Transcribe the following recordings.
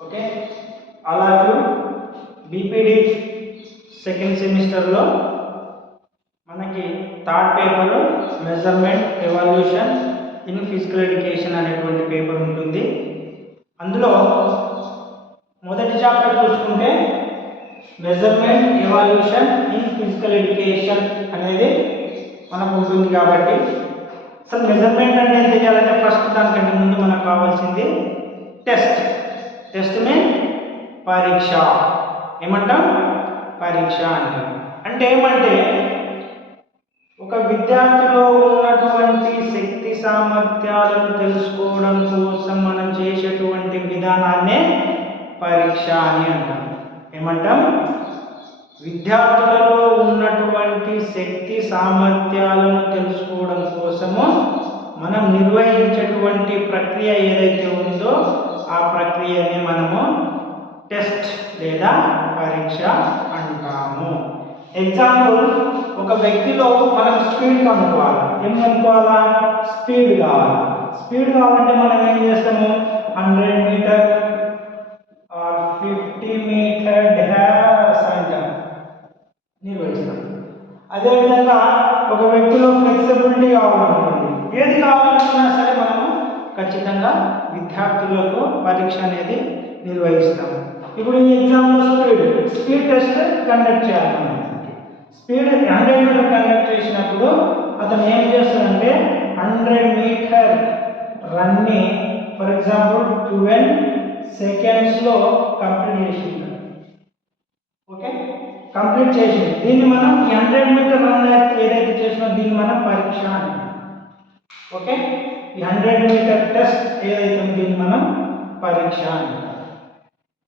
Okay, అలాగే BPD second సెమిస్టర్లో మనకి third paper measurement evolution in physical education అనేటువంటి పేపర్ ఉంటుంది. అందులో మొదటి చాప్టర్ చూసుకుంటే measurement evolution in physical education అనేది మనకు ఉంటుంది. కాబట్టి అసలు మెజర్మెంట్ అంటే ఏం తెలియాలంటే ఫస్ట్ దానికంటే ముందు మనకు కావాల్సింది టెస్ట్. టెస్ట్ మీన్ పరీక్ష. ఏమంటాం? పరీక్ష అంటాం. అంటే ఏమంటే ఒక విద్యార్థిలో ఉన్నటువంటి శక్తి సామర్థ్యాలను తెలుసుకోవడం కోసం మనం చేసేటువంటి విధానాన్నే పరీక్ష అని అంటాం. ఏమంటాం? విద్యార్థులలో ఉన్నటువంటి శక్తి సామర్థ్యాలను తెలుసుకోవడం కోసము మనం నిర్వహించేటువంటి ప్రక్రియ ఏదైతే ఉందో ఆ ప్రక్రియని మనము టెస్ట్ లేదా పరీక్ష అంటాము. ఎగ్జాంపుల్, ఒక వ్యక్తిలో మనం స్పీడ్ కనుక్కోవాలి. ఏం కనుక్కోవాలా? స్పీడ్ కావాలి. స్పీడ్ కావాలంటే మనం ఏం చేస్తాము? 100 మీటర్ 50 మీటర్ డాష్ అంటాం, నిర్వహిస్తాం. అదేవిధంగా ఒక వ్యక్తిలో ఫ్లెక్సిబిలిటీ కావాలనుకోండి, ఏది కావాలనుకున్నా సరే మనము ఖచ్చితంగా విద్యార్థులకు పరీక్ష అనేది నిర్వహిస్తాం. ఇప్పుడు ఈ ఎగ్జామ్లో స్పీడ్ టెస్ట్ కండక్ట్ చేయాలి. స్పీడ్ 100 మీటర్ కండక్ట్ చేసినప్పుడు అతను ఏం చేస్తాడంటే 100 మీటర్ రన్ని ఫర్ ఎగ్జాంపుల్ 12 సెకండ్స్లో కంప్లీట్ చేసింది. ఓకే, కంప్లీట్ చేసింది. దీన్ని మనం 100 మీటర్ రన్ ఏదైతే చేసినా దీన్ని మనం పరీక్ష అంటాం. ఓకే, ఈ 100 మీటర్ టెస్ట్ ఏదైతే ఉందో దీన్ని మనం పరీక్ష అంటాం.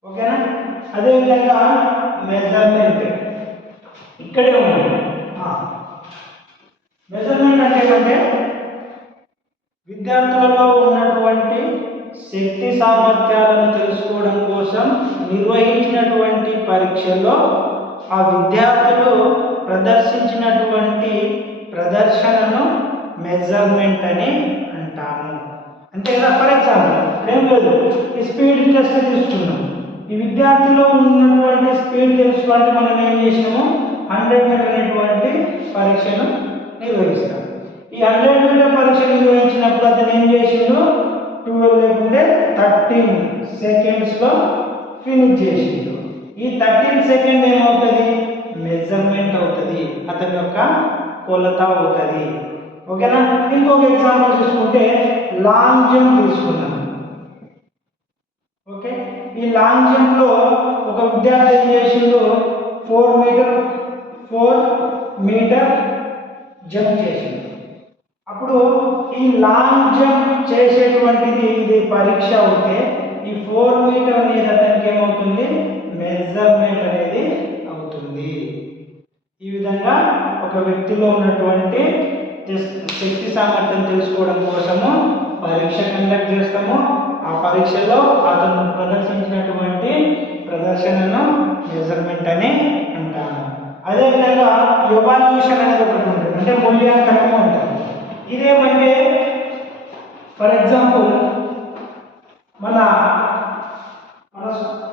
ఓకేనా? అదేవిధంగా మెజర్మెంట్ ఇక్కడే ఉంది. మెజర్మెంట్ అంటే ఏంటంటే విద్యార్థులలో ఉన్నటువంటి శక్తి సామర్థ్యాలను తెలుసుకోవడం కోసం నిర్వహించినటువంటి పరీక్షలో ఆ విద్యార్థులు ప్రదర్శించినటువంటి ప్రదర్శనను మెజర్మెంట్ అని అంటాము. అంతే కదా? ఫర్ ఎగ్జాంపుల్ ఏం లేదు, ఈ స్పీడ్ టెస్ట్ తీసుకున్నాం. ఈ విద్యార్థిలో ఉన్నటువంటి స్పీడ్ తెలుసుకోవాలంటే మనం ఏం చేసినాము? 100 మీటర్ అనేటువంటి పరీక్షను నిర్వహిస్తాం. ఈ 100 మీటర్ పరీక్ష నిర్వహించినప్పుడు అతను ఏం చేసిండు? 12 లేకుంటే 13 సెకండ్స్లో ఫినిష్ చేసిండు. ఈ 13 సెకండ్ ఏమవుతుంది? మెజర్మెంట్ అవుతుంది, అతని యొక్క కొలత అవుతుంది. ఓకేనా? ఇంకొక ఎగ్జాంపుల్ తీసుకుంటే లాంగ్ జంప్ తీసుకున్నాం. ఓకే, ఈ లాంగ్ జంప్లో ఒక విద్యార్థి ఏం చేసిండు? 4 మీటర్ జంప్ చేసిండు. అప్పుడు ఈ లాంగ్ జంప్ చేసేటువంటిది ఇది పరీక్ష అవుతే ఈ 4 మీటర్ అనేది అతనికి ఏమవుతుంది? మెజర్మెంట్ అనేది అవుతుంది. ఈ విధంగా ఒక వ్యక్తిలో ఉన్నటువంటి శక్తి సామర్థ్యం తెలుసుకోవడం కోసము పరీక్ష కండక్ట్ చేస్తాము. ఆ పరీక్షలో అతను ప్రదర్శించినటువంటి ప్రదర్శనను మెజర్మెంట్ అని అంటాము. అదేవిధంగా ఎవాల్యూషన్ అనేది ఒకటి ఉంటుంది, అంటే మూల్యాంకనము అంటారు. ఇదేమంటే ఫర్ ఎగ్జాంపుల్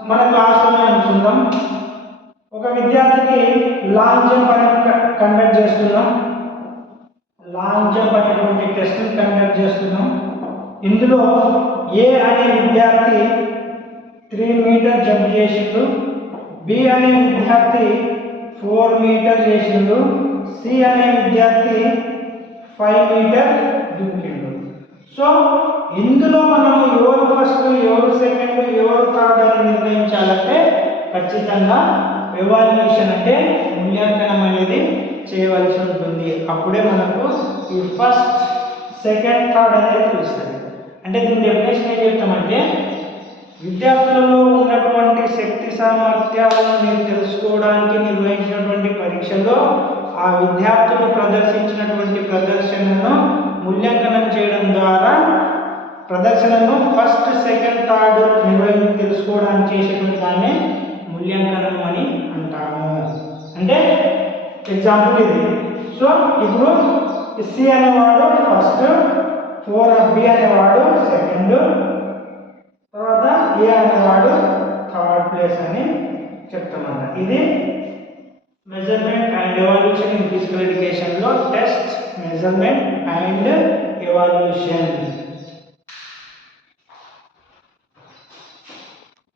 మన క్లాసులో అనుకుందాం, ఒక విద్యార్థికి లాంగ్ జంప్ అనేది కండక్ట్ చేస్తున్నాం. లాంగ్ జంప్ అనేటువంటి టెస్ట్ కండక్ట్ చేస్తున్నాం. ఇందులో ఏ అనే విద్యార్థి 3 మీటర్ జంప్ చేసిండు, బి అనే విద్యార్థి 4 మీటర్ చేసిండు, సి అనే విద్యార్థి 5 మీటర్ దూకిండు. సో ఇందులో మనం ఎవరు ఫస్ట్, ఎవరు సెకండ్, ఎవరు థర్డ్ అని నిర్ణయించాలంటే ఖచ్చితంగా ఎవాల్యుయేషన్ అంటే మూల్యాంకనం అనేది చేయవలసి ఉంటుంది. అప్పుడే మనకు ఈ ఫస్ట్, సెకండ్, థర్డ్ అనేది తెలుస్తుంది. అంటే దీని డెఫినేషన్ ఏం చెప్తామంటే విద్యార్థులలో ఉన్నటువంటి శక్తి సామర్థ్యాలను మీరు తెలుసుకోవడానికి నిర్వహించినటువంటి పరీక్షలో ఆ విద్యార్థులు ప్రదర్శించినటువంటి ప్రదర్శనను మూల్యాంకనం చేయడం ద్వారా ప్రదర్శనను ఫస్ట్, సెకండ్, థర్డ్ తెలుసుకోవడానికి చేసేటువంటి దాన్ని మూల్యాంకనం అని అంటాము. అంటే ఎగ్జాంపుల్ ఇది. సో ఇప్పుడు సి అనేవాడు ఫస్ట్, 4 బి అనేవాడు సెకండ్, తర్వాత ఏ అనేవాడు ఇది measurement and evaluation in physical education లో టెస్ట్, మెజర్మెంట్ అండ్ ఎవాల్యూషన్.